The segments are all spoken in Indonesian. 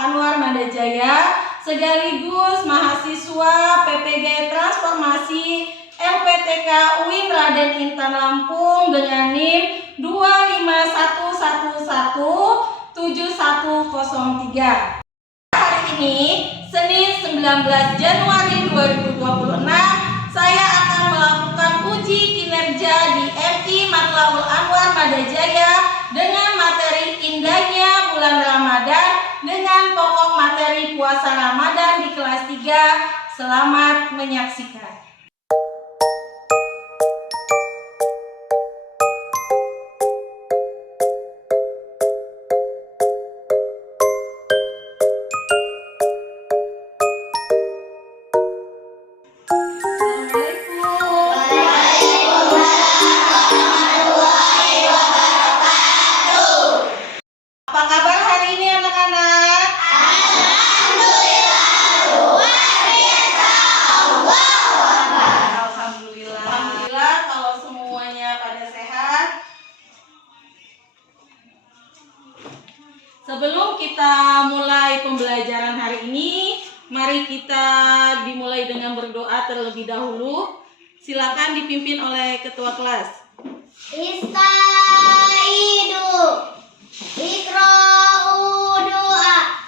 Anwar Madajaya sekaligus mahasiswa PPG Transformasi LPTK UIN Raden Intan Lampung dengan NIM 251117103. Hari ini Senin 19 Januari 2026 saya akan melakukan uji kinerja di FI Matlaul Anwar Madajaya dengan materi indahnya bulan Ramadan dengan pokok materi puasa Ramadan di kelas 3. Selamat menyaksikan. Sebelum kita mulai pembelajaran hari ini, mari kita dimulai dengan berdoa terlebih dahulu. Silakan dipimpin oleh ketua kelas. Istaidu Iqra'u doa.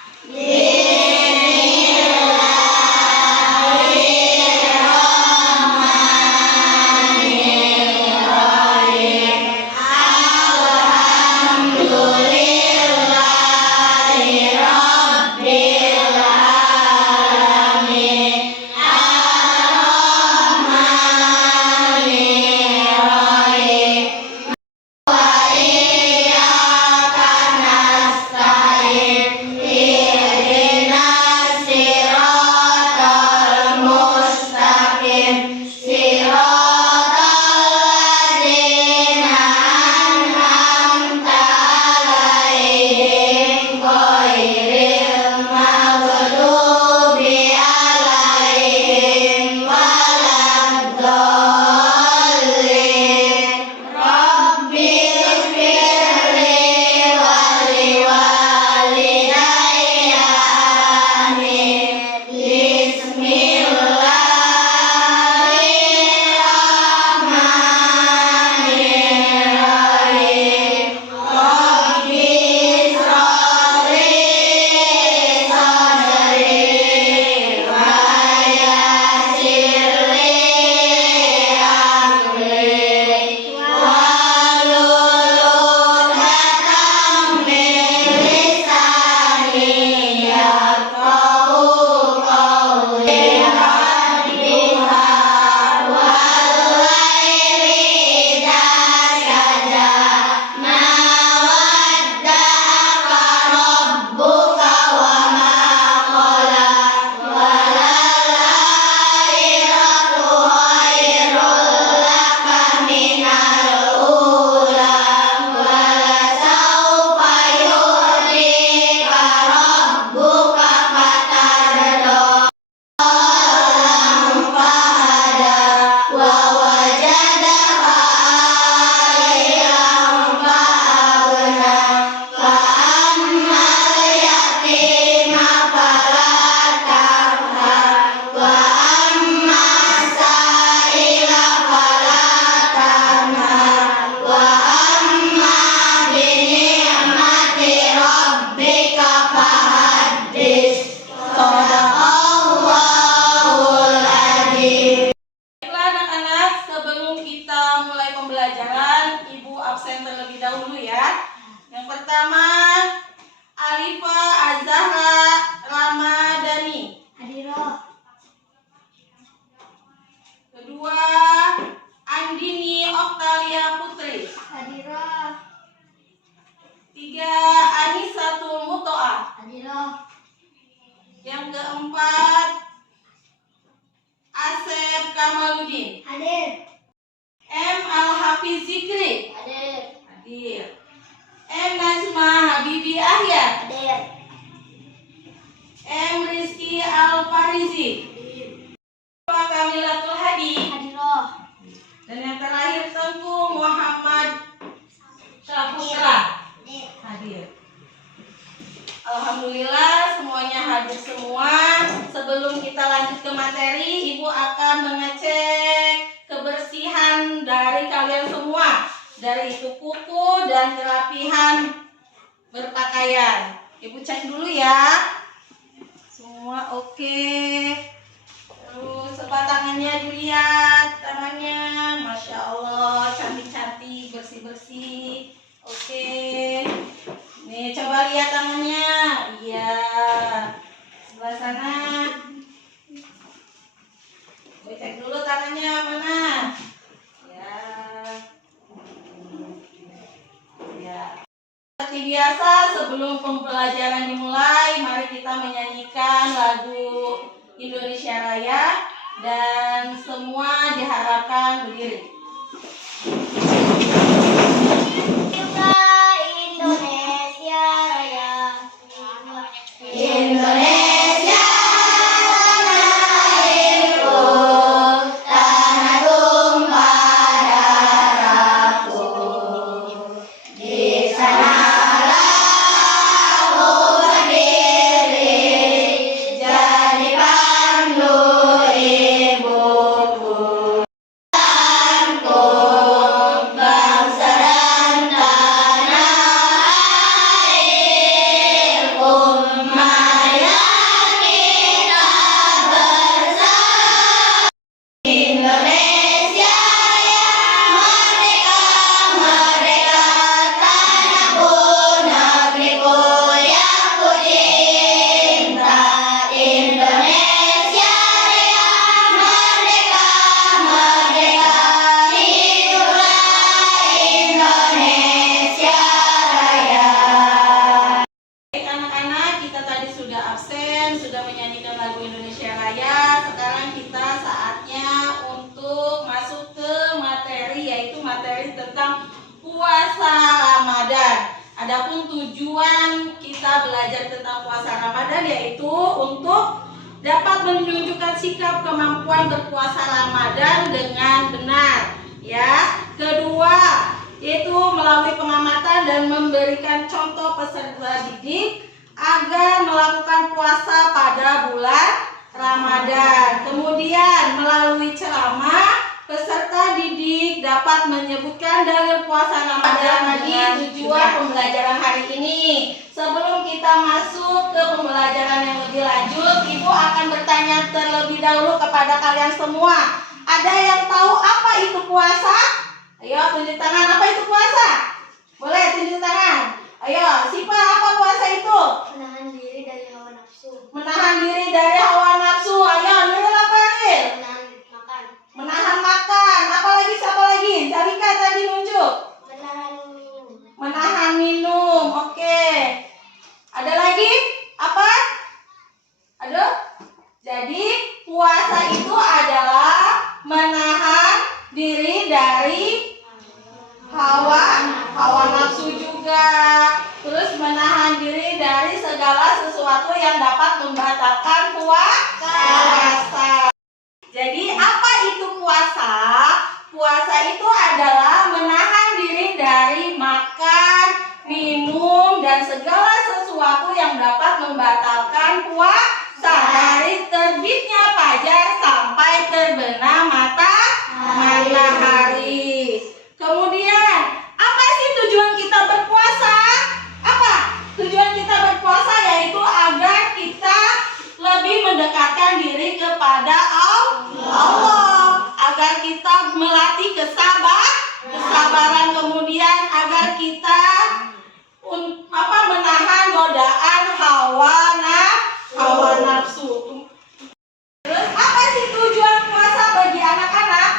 Absen terlebih dahulu ya. Yang pertama Alifa Azahra Ramadhani. Hadiroh. Kedua Andini Oktalia Putri. Hadiroh. Tiga Anisatul Mutoa. Hadiroh. Yang keempat Asep Kamaludin. Hadir. M. Al-Hafiz Zikri. Hadir. Hadir. M. Najma Habibi Ahya. Hadir. M. Rizky Al-Farizi. Pak Kamilatul Hadi. Hadiroh. Dan yang terakhir Tengku Muhammad Saputra. Hadir. Hadir. Alhamdulillah semua hadir semua. Sebelum kita lanjut ke materi, Ibu akan mengecek kebersihan dari kalian semua. Dari itu kuku dan kerapihan berpakaian. Ibu cek dulu ya. Semua oke. Terus sepat tangannya dilihat, tangannya, masya Allah, cantik-cantik, bersih-bersih. Oke. Nih coba lihat tangannya. Iya. Sebelah sana. Cek dulu tangannya mana. Ya. Ya. Seperti biasa, sebelum pembelajaran dimulai, mari kita menyanyikan lagu Indonesia Raya dan semua diharapkan berdiri. Indonesia Raya. Indonesia Adapun tujuan kita belajar tentang puasa Ramadan yaitu untuk dapat menunjukkan sikap kemampuan berpuasa Ramadan dengan benar. Ya, kedua yaitu melalui pengamatan dan memberikan contoh peserta didik agar melakukan puasa pada bulan Ramadan. Kemudian melalui ceramah peserta didik dapat menyebutkan dalil puasa Ramadan dengan tujuan pembelajaran hari ini. Sebelum kita masuk ke pembelajaran yang lebih lanjut, Ibu akan bertanya terlebih dahulu kepada kalian semua. Ada yang tahu apa itu puasa? Ayo tunjuk tangan, apa itu puasa? Boleh tunjuk tangan. Ayo, Sipa, apa puasa itu? Menahan diri dari hawa nafsu. Menahan diri dari hawa nafsu. Ayo, Nurul apa Nurul? Menahan makan. Menahan makan. Apa lagi? Siapa lagi? Zarika tadi nunjuk. Menahan minum. Menahan minum. Oke. Ada lagi? Apa? Aduh. Jadi puasa itu adalah menahan diri dari hawa nafsu juga. Terus menahan diri dari segala sesuatu yang dapat membatalkan puasa. Jadi apa itu puasa? Puasa itu adalah menahan diri dari makan, minum, dan segala sesuatu yang dapat membatalkan puasa. Dari terbitnya fajar sampai terbenam matahari. Kemudian, apa sih tujuan kita berpuasa? Apa? Tujuan kita berpuasa yaitu agar kita lebih mendekatkan diri kepada Allah, agar kita melatih kesabaran, kemudian agar kita menahan godaan hawa nafsu. Terus apa sih tujuan puasa bagi anak-anak?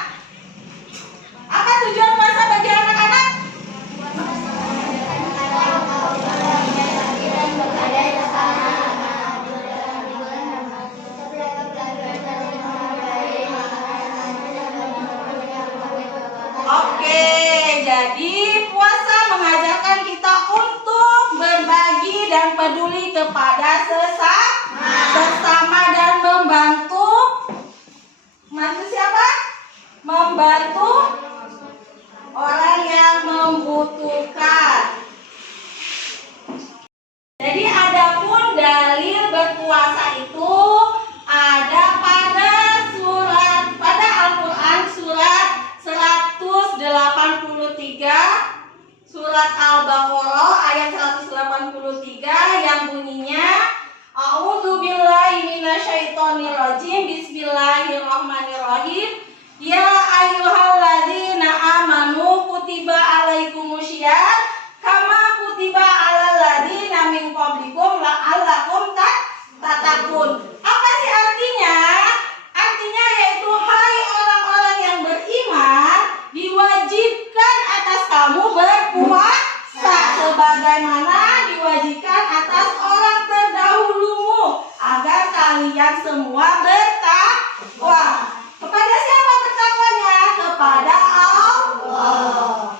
surat Al-Baqarah ayat 183 yang bunyinya A'udzubillahi minasyaitonirrajim. Bismillahirrahmanirrahim. Ya ayyuhalladzina amanu kutiba alaikumusyiam kama kutiba alal ladzina min qablikum la'allakum tattaqun. Apa sih artinya? Artinya yaitu hai orang-orang yang beriman, diwajibkan atas kamu berpuasa sebagaimana diwajibkan atas orang terdahulumu agar kalian semua bertakwa. Kepada siapa bertakwanya? Kepada Allah.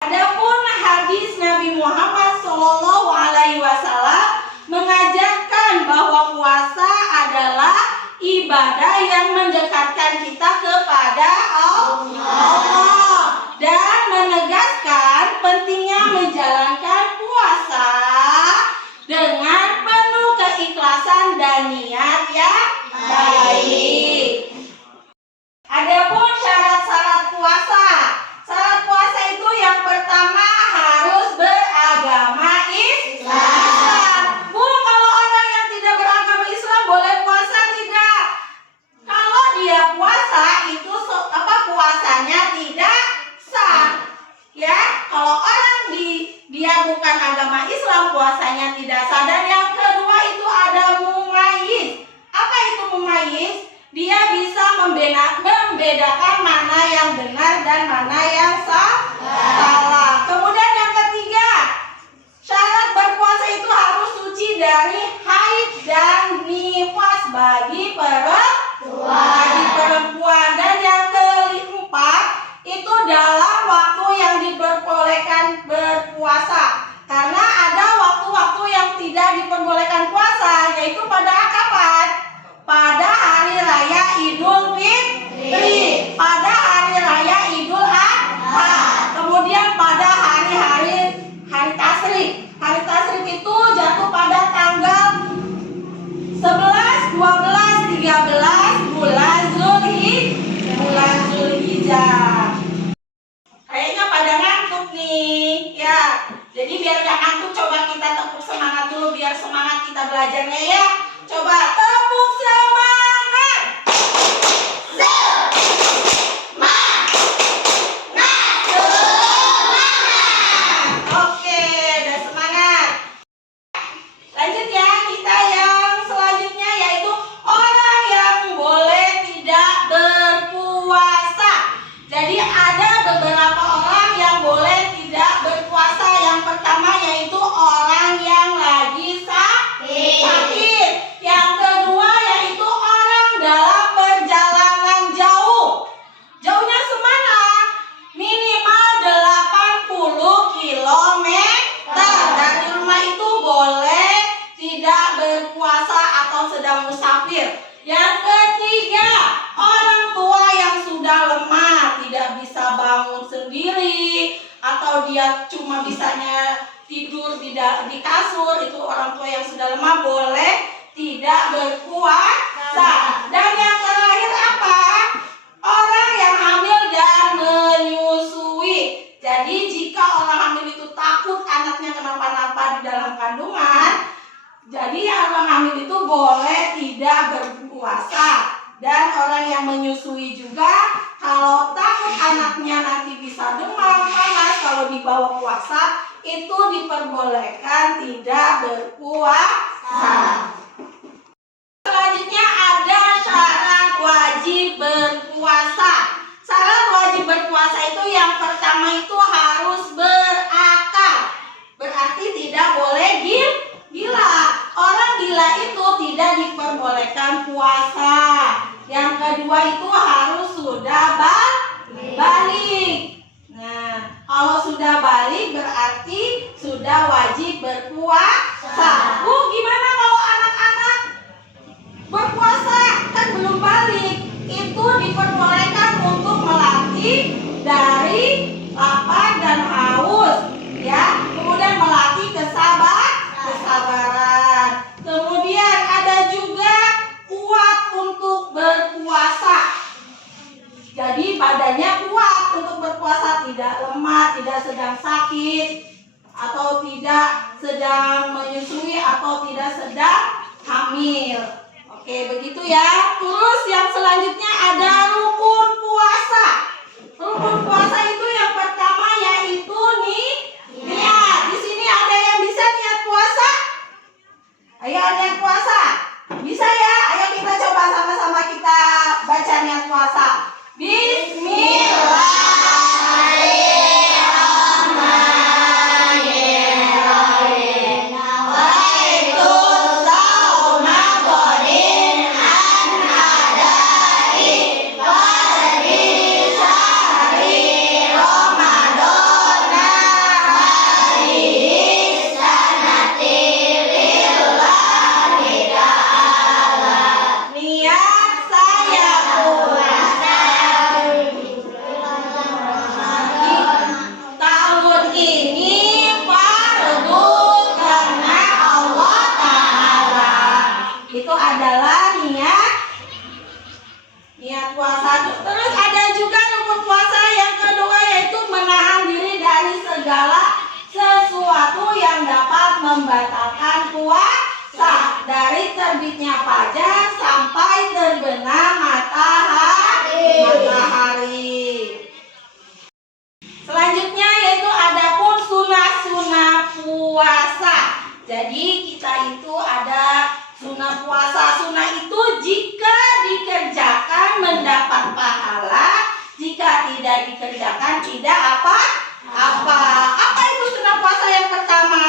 Adapun hadis Nabi Muhammad SAW mengajarkan bahwa puasa adalah ibadah yang mendekatkan kita kepada Allah dan menegaskan pentingnya menjalankan puasa dengan penuh keikhlasan dan niat yang baik. Adapun syarat-syarat puasa. Syarat puasa itu yang pertama harus beragama Islam. Bu, kalau orang yang tidak beragama Islam boleh puasa tidak? Kalau dia puasa itu puasanya tidak sah. Ya, kalau orang dia bukan agama Islam puasanya tidak sah. Dan yang kedua itu ada mumayyiz. Apa itu mumayyiz? Dia bisa membedakan mana yang benar dan mana yang salah. Kemudian yang ketiga, syarat berpuasa itu harus suci dari haid dan nifas bagi perempuan. Dan yang keempat, itu dalam waktu yang diperbolehkan berpuasa. Karena ada waktu-waktu yang tidak diperbolehkan puasa, yaitu pada kapan? Pada hari raya Idul Fitri, pada hari raya Idul Adha, kemudian pada hari tasyrik. Hari tasyrik itu jatuh pada tanggal 11, 12, 13 bulan Zulhijjah. Kayaknya pada ngantuk nih, ya. Jadi biar gak ngantuk, coba kita tepuk semangat dulu biar semangat kita belajarnya ya. Coba tepuk semangat. Oke, udah semangat. Lanjut ya, kita yang selanjutnya yaitu orang yang boleh tidak berpuasa. Jadi ada beberapa orang yang boleh tidak berpuasa. Yang pertama yaitu orang yang lagi sakit. Yang kedua yaitu orang dalam perjalanan jauh. Jauhnya semana? Minimal 80 km. Dari rumah itu boleh tidak berpuasa atau sedang musafir. Yang ketiga, orang tua yang sudah lemah, tidak bisa bangun sendiri, atau dia cuma bisanya tidur di kasur, itu orang tua yang sudah lemah boleh tidak berpuasa. Dan yang terakhir apa? Orang yang hamil dan menyusui. Jadi jika orang hamil itu takut anaknya kenapa-napa di dalam kandungan, jadi orang hamil itu boleh tidak berpuasa. Dan orang yang menyusui juga, kalau takut anaknya nanti bisa demam, panas, kalau dibawa puasa itu diperbolehkan tidak berpuasa. Selanjutnya ada syarat wajib berpuasa. Syarat wajib berpuasa itu yang pertama itu harus berakal. Berarti tidak boleh gila. Orang gila itu tidak diperbolehkan puasa. Yang kedua itu harus sudah balik. Nah, kalau sudah balik berarti sudah wajib berpuasa. Bu, gimana kalau anak-anak berpuasa kan belum balik? Itu diperbolehkan untuk melatih dari lapar dan haus, ya. Kemudian melatih kesabaran. Kemudian ada juga kuat untuk berpuasa. atau tidak sedang hamil. Oke, begitu ya. Terus yang selanjutnya ada rukun puasa. Rukun puasa itu yang pertama yaitu niat. Di sini ada yang bisa niat puasa? Ayo niat puasa. Bisa ya? Ayo kita coba sama-sama kita baca niat puasa. Bismillahirrahmanirrahim. Nawaitu shauma qadin an adai fardhi syahri ramadana hadhihi sanati lillahi ta'ala. Niat saya puasa tahun ini fardu karena Allah Ta'ala. Itu adalah niat puasa. Terus ada juga rukun puasa yang kedua yaitu menahan diri dari segala sesuatu yang dapat membatalkan puasa, dari terbitnya fajar sampai terbenam matahari. Selanjutnya yaitu adapun sunah-sunah puasa. Jadi kita itu ada sunah puasa. Sunah itu jika dikerjakan mendapat pahala, jika tidak dikerjakan tidak apa-apa. Apa itu sunah puasa yang pertama?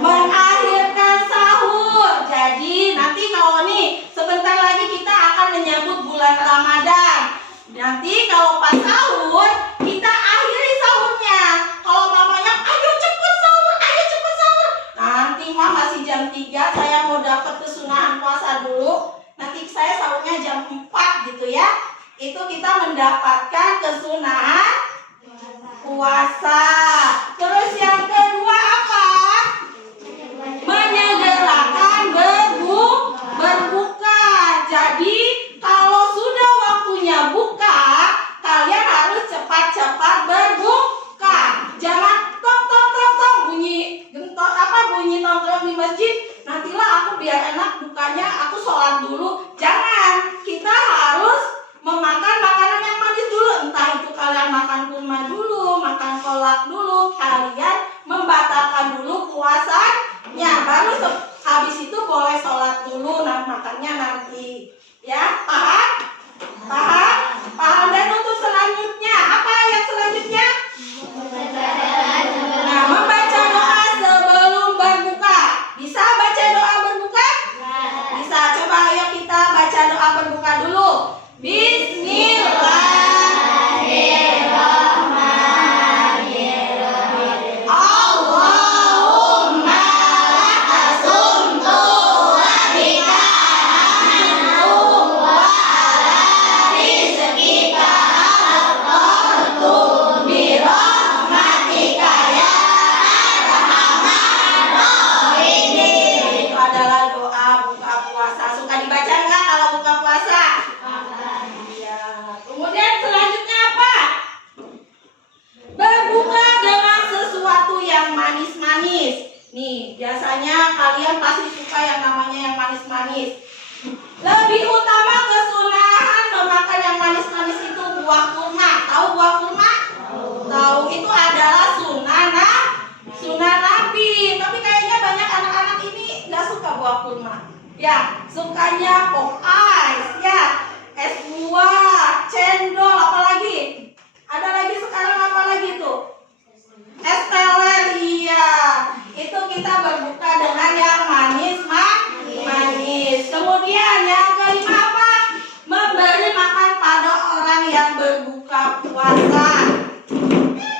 Mengakhirkan sahur. Jadi nanti kalau nih sebentar lagi kita akan menyambut bulan Ramadan. Nanti kalau pas sahur kita akhiri sahurnya. Kalau mamanya ayo cepet sahur. Nanti mah masih jam 3 saya mau dapat kesunahan puasa dulu. Nanti saya sahurnya jam 4 gitu ya. Itu kita mendapatkan kesunahan puasa. Terus yang kedua apa? Menyegerakan berbuka. Jadi kalau sudah waktunya buka, kalian harus cepat-cepat berbuka. Jangan tong bunyi gentot bunyi tong di masjid. Nantilah aku biar enak bukanya, aku sholat dulu. Jangan. Kita harus memakan makanan yang manis dulu. Entah itu kalian makan kurma dulu, makan kolak dulu. Kalian membatalkan dulu puasanya. Baru habis itu boleh sholat dulu. Nah, makannya nanti. Ya, paham? Dan untuk selanjutnya, apa yang selanjutnya? Nah, membaca doa sebelum berbuka. Bisa baca doa berbuka? Bisa. Coba ayo kita baca doa berbuka dulu. Bismillahirrahmanirrahim. Allahumma laka sumtu wa bika amantu wa ala rizqika afqartu bi rahmatika ya arhamar rahimin. Itu adalah doa buka puasa. Suka dibaca enggak kalau buka puasa? Iya. Kemudian selanjutnya apa? Berbuka dengan sesuatu yang manis-manis. Nih, biasanya kalian pasti suka yang namanya yang manis-manis. Lebih utama kesunahan memakan yang manis-manis itu buah kurma. Tahu buah kurma? Tahu. Itu adalah sunnah Nabi. Tapi kayaknya banyak anak-anak ini nggak suka buah kurma. Ya, sukanya pop ice, ya, es buah, cendol, apalagi? Ada lagi sekarang apa lagi tuh? Es teler, iya. Itu kita berbuka dengan yang manis. Kemudian yang kelima apa? Memberi makan pada orang yang berbuka puasa.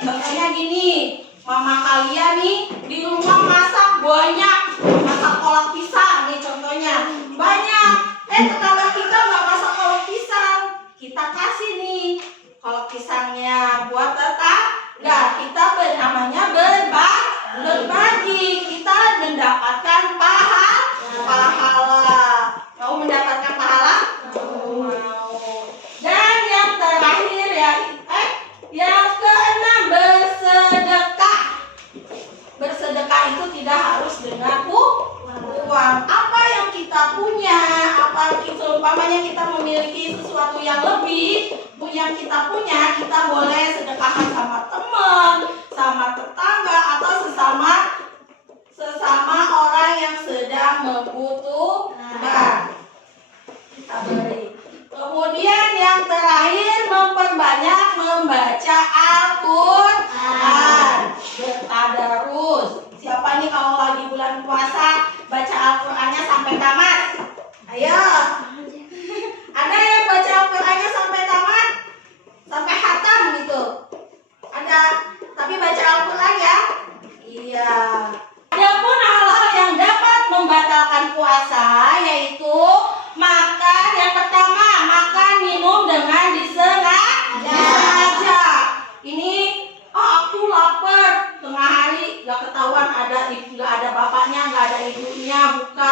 Contohnya gini, mama kalian nih di rumah masak banyak, masak kolak pisang nih contohnya banyak. Tetangga kita nggak masak kolak pisang, kita kasih nih kolak pisangnya buat tetangga. Kita namanya berbagi. Kita mendapatkan pahala. Mau mendapatkan pahala? Mau. Dan yang terakhir ya, yang keenam bersedekah. Bersedekah itu tidak dengan uang. Apa yang kita punya, apa umpamanya kita memiliki sesuatu yang lebih, yang kita punya, kita boleh sedekahkan sama teman, sama tetangga, atau sesama orang yang sedang membutuhkan. Kita beri. Kemudian yang terakhir, memperbanyak membaca Al-Quran, bertadarus. Siapa nih kalau lagi bulan puasa baca Al-Qurannya sampai tamat? Ayo. Ada yang baca Al-Qurannya sampai tamat? Sampai khatam gitu? Ada. Tapi baca Al-Quran ya? Iya. Adapun hal-hal yang dapat membatalkan puasa yaitu makan. Yang pertama, makan minum dengan disengaja. Ini, aku lapar tengah hari, gak ketahuan gak ada bapaknya, gak ada ibunya, buka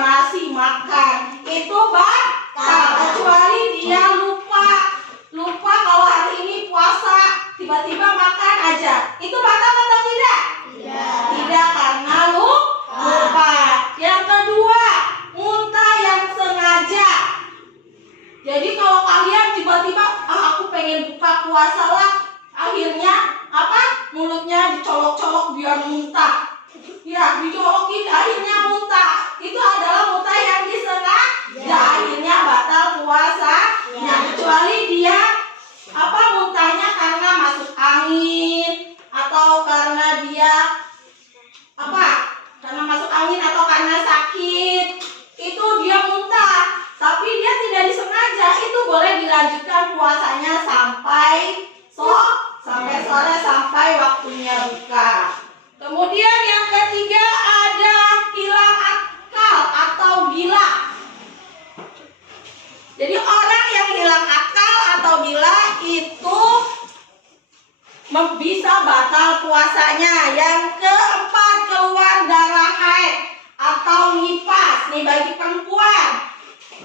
nasi makan. Itu batal, kecuali dia lupa kalau hari ini puasa, tiba-tiba makan aja. Itu batal atau tidak? Tidak, karena lupa. Yang kedua, muntah yang sengaja. Jadi kalau kalian tiba-tiba, aku pengen buka puasa lah, akhirnya mulutnya dicolok-colok biar muntah. Ya, dicolokin akhirnya muntah. Itu adalah muntah yang disengaja. Akhirnya batal puasa. Kecuali dia muntahnya karena masuk angin, atau karena dia karena masuk angin atau karena sakit, itu dia muntah, tapi dia tidak disengaja, itu boleh dilanjutkan puasanya sampai sore, sampai waktunya buka. Kemudian yang ketiga ada hilang akal atau gila. Jadi orang yang hilang akal atau gila itu bisa batal puasanya. Yang keempat, keluar darah haid atau nifas. Nih bagi perempuan,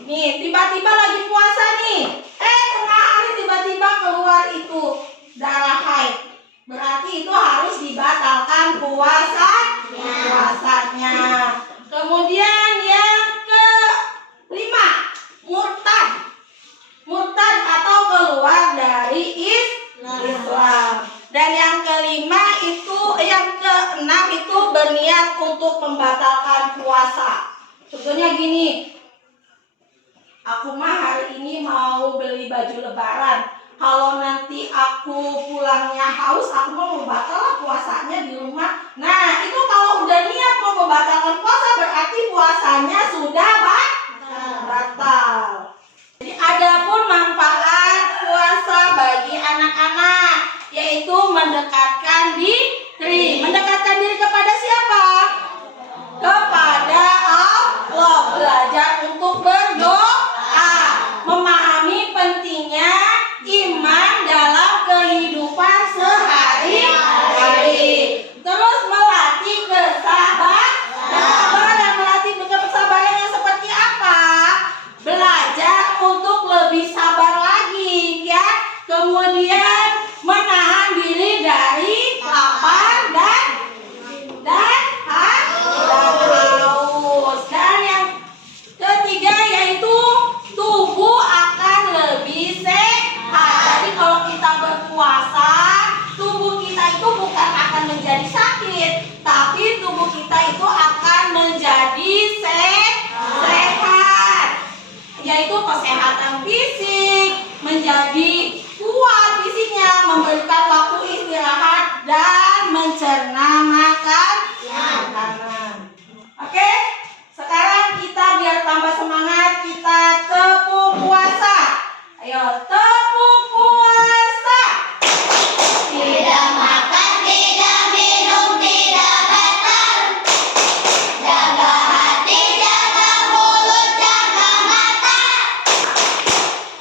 nih tiba-tiba lagi puasa nih, tengah hari tiba-tiba keluar itu darah haid, berarti itu harus dibatalkan puasanya. Kemudian yang kelima, murtad atau keluar dari Islam. Dan yang keenam itu berniat untuk membatalkan puasa. Contohnya gini, aku mah hari ini mau beli baju lebaran. Kalau nanti aku pulangnya haus, aku mau membatalkan puasanya di rumah. Nah, itu kalau udah niat mau membatalkan puasa, berarti puasanya sudah batal. Jadi adapun manfaat puasa bagi anak-anak, yaitu mendekatkan diri. Mendekatkan diri kepada siapa? Kepada Allah. Belajar untuk berdoa, memahami pentingnya iman dalam kehidupan sehari-hari. Terus melatih kesabaran. Melatih kesabaran yang seperti apa? Belajar untuk lebih sabar lagi, ya. Kemudian menahan diri dari lapar dan haus. Dan yang ketiga yaitu tubuh akan lebih sehat. Jadi kalau kita berpuasa, tubuh kita itu bukan akan menjadi sakit, tapi tubuh kita itu akan menjadi sehat, yaitu kesehatan fisik, menjadi kuat fisiknya, memberikan waktu istirahat, dan mencerna makanan. Oke, sekarang kita biar tambah semangat, kita tepuk puasa. Ayo, tepuk puasa. Tidak makan, tidak minum, tidak batal. Jaga hati, jaga mulut, jaga mata.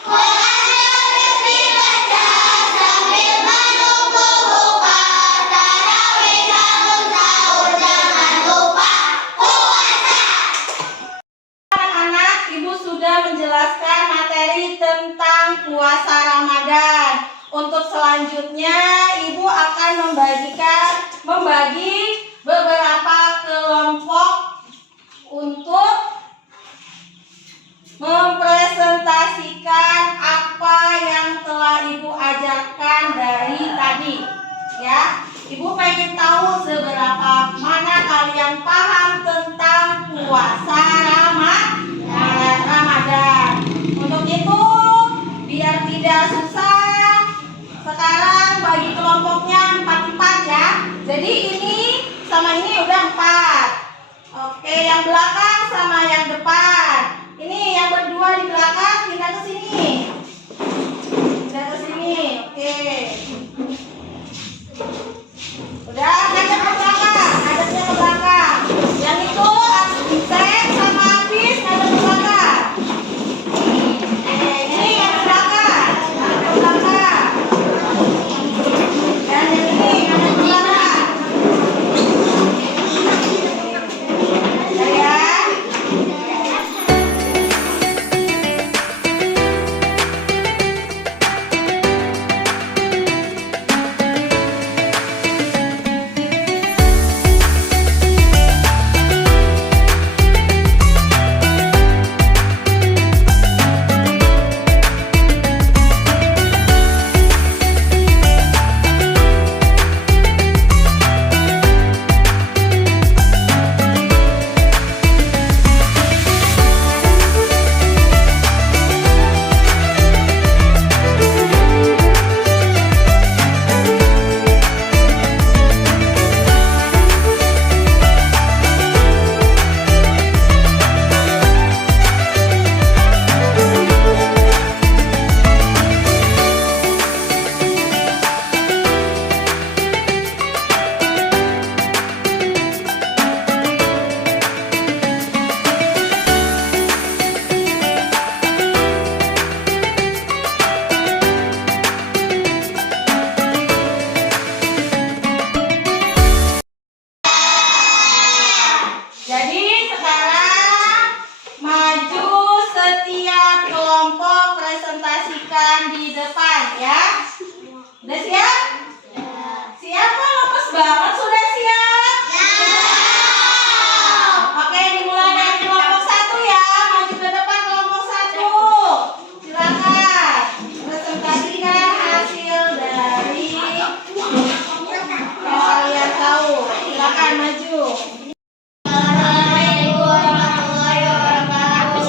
Quran harus dibaca sambil menunggu buka. Tarawih bangun sahur, jangan lupa puasa. Anak-anak, Ibu sudah menjelaskan materi tentang puasa Ramadan. Untuk selanjutnya, Ibu akan membagi beberapa kelompok berpuasa Ramadan. Untuk itu, biar tidak susah, sekarang bagi kelompoknya 4-4 ya. Jadi ini sama ini udah 4. Oke, yang belakang sama yang depan. Ini yang berdua di belakang pindah ke sini. Pindah ke sini. Oke. Udah, ngadep ke belakang. Ngadepnya ke belakang. Yang itu Vincent sama Hafiz ngadep ke belakang. Ini yang ke belakang. Ngadep ke belakang. Dan yang ini ngadep ke belakang. Udah ya. Jadi sekarang maju setiap kelompok presentasikan di depan ya. Udah siap? Siap kan? Lepas banget sudah siap? Oke, dimulai dari kelompok 1 ya. Maju ke depan kelompok 1. Silakan presentasikan hasil dari yang kalian tahu. Silakan maju. Assalamualaikum warahmatullahi wabarakatuh.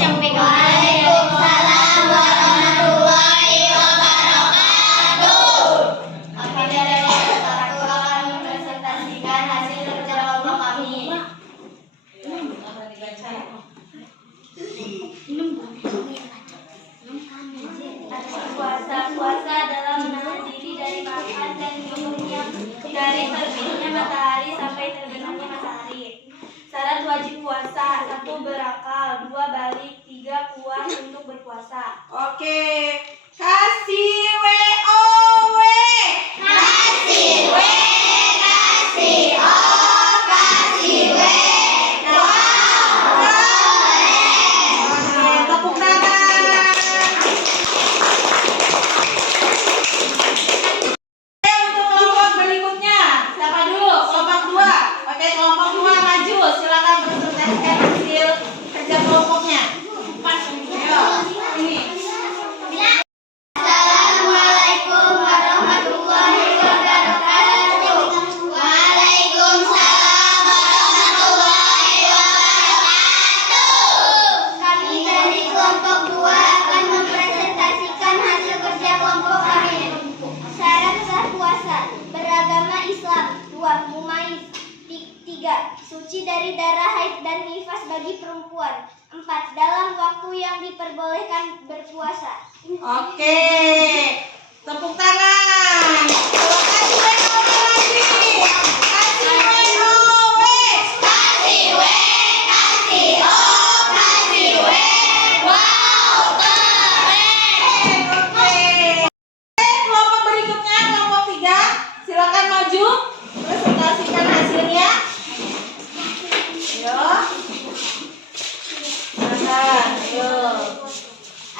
Waalaikumsalam warahmatullahi wabarakatuh. Kami dari kelompok 1 akan mempresentasikan hasil kerja kelompok kami. Puasa adalah menahan diri dari makan dan minumnya dari terbitnya matahari sampai terbenamnya matahari. Syarat wajib puasa: 1. Berakal, 2. Balik, 3. Kuat untuk berpuasa. Oke, kasih WOW. Kasih W, kasih O, kasih W. Wow, keren. Oke, tepuk tangan. Oke, untuk kelompok berikutnya, siapa dulu? Kelompok 2. Oke, kelompok 2 maju. Silakan presentasikan hasil kerja kelompoknya. Ayo, ini. Assalamualaikum warahmatullahi wabarakatuh. Waalaikumsalam warahmatullahi wabarakatuh. Kami dari kelompok 2 akan mempresentasikan hasil kerja kelompok kami. Syarat sah puasa: beragama Islam, 2. Mumaiz, 3. Suci dari darah haid dan nifas bagi perempuan, 4. Dalam waktu yang diperbolehkan berpuasa. Oke, tepuk tangan. Kalau kasih WOW lagi. Kasih WOW. Kasih W, kasih O, kasih W. Wow, keren. Oke. Kelompok berikutnya, kelompok 3. Silakan maju. Presentasikan hasilnya. Ayo. Silakan. Ayo.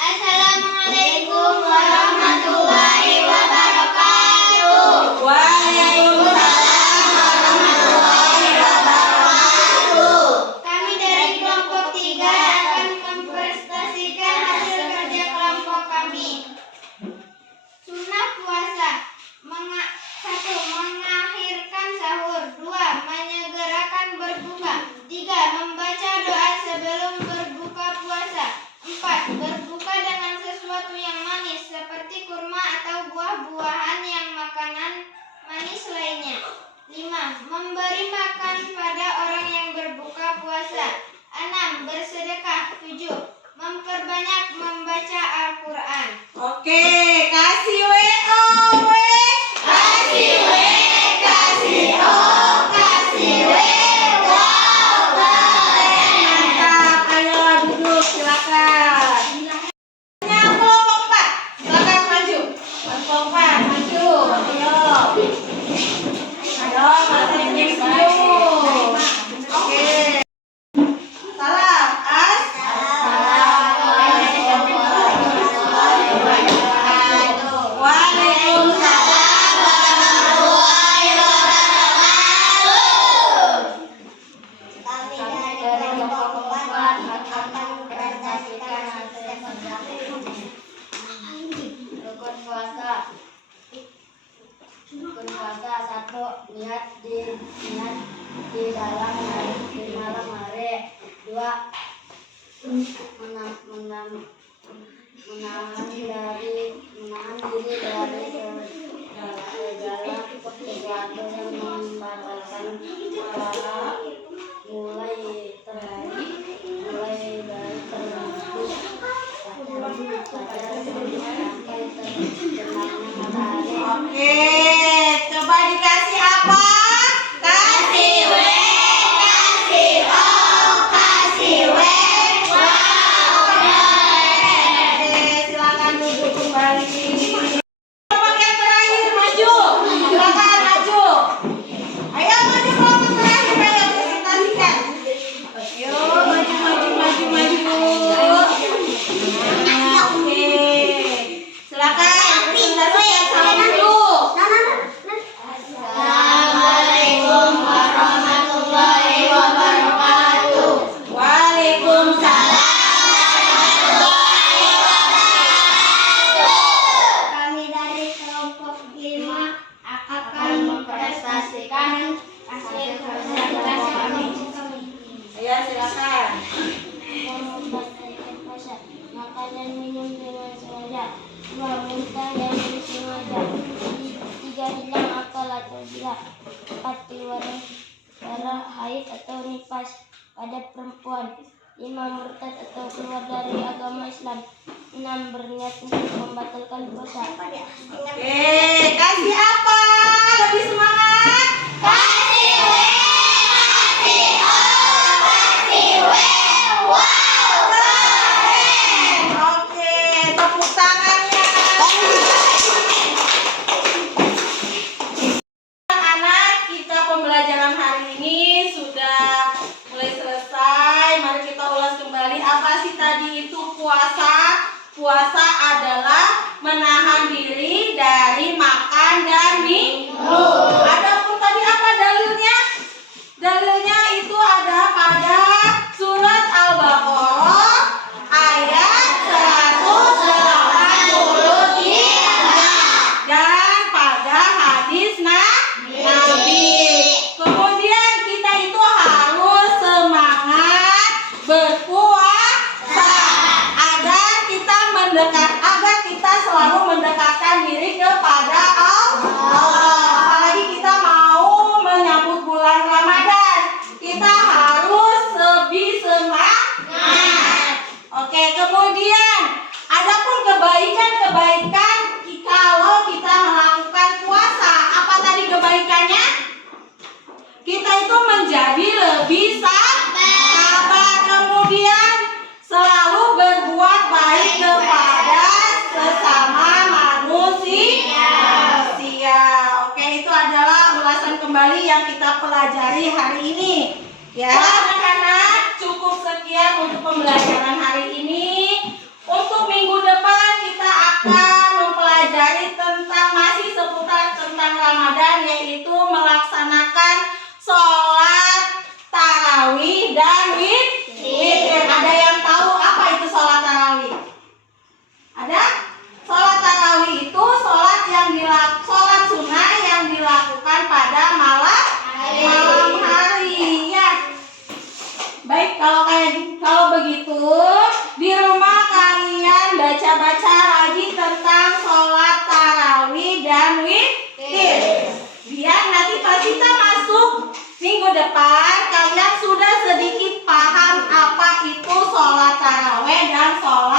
Assalamualaikum warahmatullahi wabarakatuh. Waalaikumsalam warahmatullahi wabarakatuh. Kami dari kelompok 3 akan mempresentasikan hasil kerja kelompok kami. Sunnah puasa: 1. Mengakhirkan sahur, 2. Menyegerakan berbuka, 3. memperbanyak membaca Al-Quran. Oke, kasih WO, kasih W, kasih O, kasih W. Wow, keren, mantap. Ayo duduk, silakan. Kelompok 4, silakan maju. Kelompok 4, maju. Ayo, matanya senyum. Oke. Salam. Waalaikumsalam warahmatullahi wabarakatuh. Kami dari kelompok 4 akan mempresentasikan hasil kerja rukun puasa. Rukun puasa 1. Niat di dalam hari, di malam hari. 2. Menahan diri dari segala sesuatu yang membatalkan puasa, mulai dari terbentuk fajar sampai terbenamnya matahari. Oke, coba dikasih apa? Kasih W, kasih O, kasih W. Wow, keren. Oke, silakan duduk kembali. Kelompok yang terakhir maju. Silakan maju. Ayo maju kelompok terakhir, ayo presentasikan. Ayo maju. Nah, oke. Silakan presentasikan salam dulu. Assalamualaikum warahmatullahi wabarakatuh. Waalaikumsalam. Kami dari kelompok 5 akan mempresentasikan hasil kerja kami. Ayo silakan. Mempresentasikan puasa. Makan dan minum dengan sengaja. 2. Muntah yang disengaja. 3. Hilang akal atau gila. 4. Keluar darah haid atau nifas pada perempuan. 5. Murtad atau keluar dari agama Islam. 6. Berniat untuk membatalkan puasa. Oke, kasih apa? Lebih semangat. Kasih W, kasih O, kasih W. Wow, keren. Oke, tepuk tangannya. Anak-anak, kita pembelajaran hari ini sudah mulai selesai. Mari kita ulas kembali apa sih tadi itu puasa. Puasa adalah menahan diri dari makan dan minum. Adapun tadi apa dalilnya? Dalilnya itu ada pada surat Al-Baqarah ayat 183 dan pada hadis Nabi. Kemudian kita itu harus semangat berpuasa agar kita selalu mendekatkan diri kepada Allah. Apalagi kita mau menyambut bulan Ramadan, kita harus lebih semangat. Oke, kemudian adapun kebaikan kalau kita melakukan puasa, apa tadi kebaikannya? Kita itu menjadi lebih sabar, kemudian selalu berbuat baik kepada sesama manusia. Oke, itu adalah ulasan kembali yang kita pelajari hari ini. Ya, anak-anak, cukup sekian untuk pembelajaran hari ini. Untuk minggu depan kita akan mempelajari masih seputar tentang Ramadan, yaitu melaksanakan sholat tarawih dan witir. Ada yang tahu apa itu sholat tarawih? Ada? Sholat tarawih itu sholat sunnah yang dilakukan pada malam hari. Ya. Baik, kalau begitu di rumah kalian baca-baca lagi tentang sholat tarawih dan witir. Biar nanti pas kita masuk minggu depan kalian sudah sedikit paham apa itu sholat tarawih dan sholat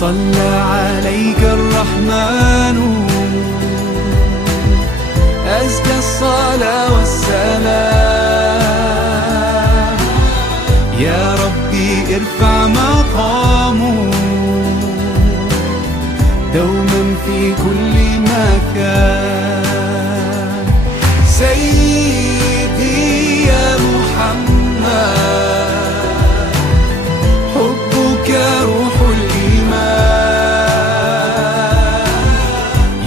صلى عليك الرحمن أزكى الصلاة والسلام. يا ربي ارفع مقامه دوما في كل مكان. سيدي يا محمد حبك روح الإيمان.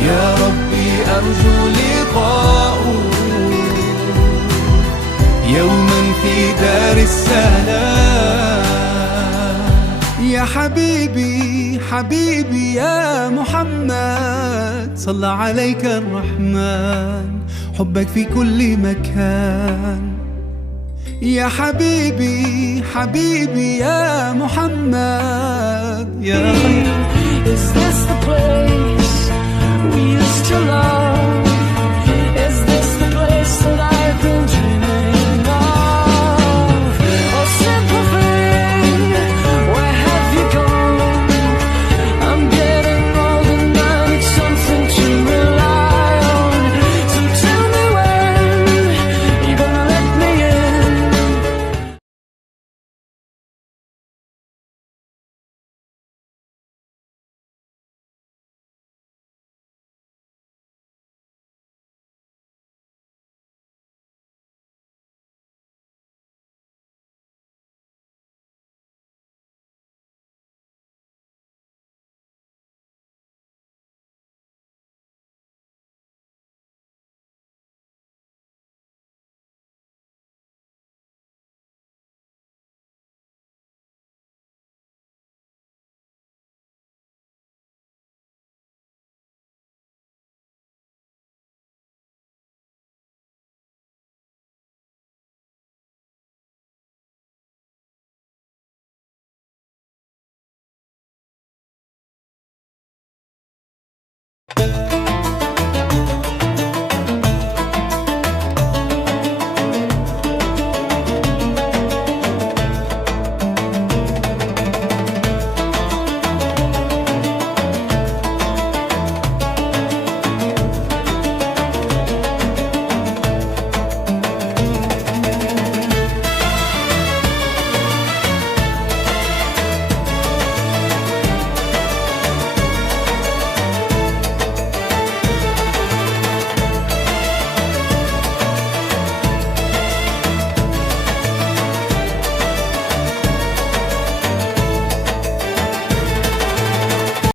يا ربي أرجو لقاءه يوما في دار السلام. يا حبيبي حبيبي يا محمد صلى عليك الرحمن حبك في كل مكان. يا حبيبي حبيبي يا محمد يا خير. Is this the place we used to love? Is this the place that I've been dreaming of? Oh, simple thing, where have you gone? I'm getting old and I need something to rely on. So tell me when you're gonna let me in.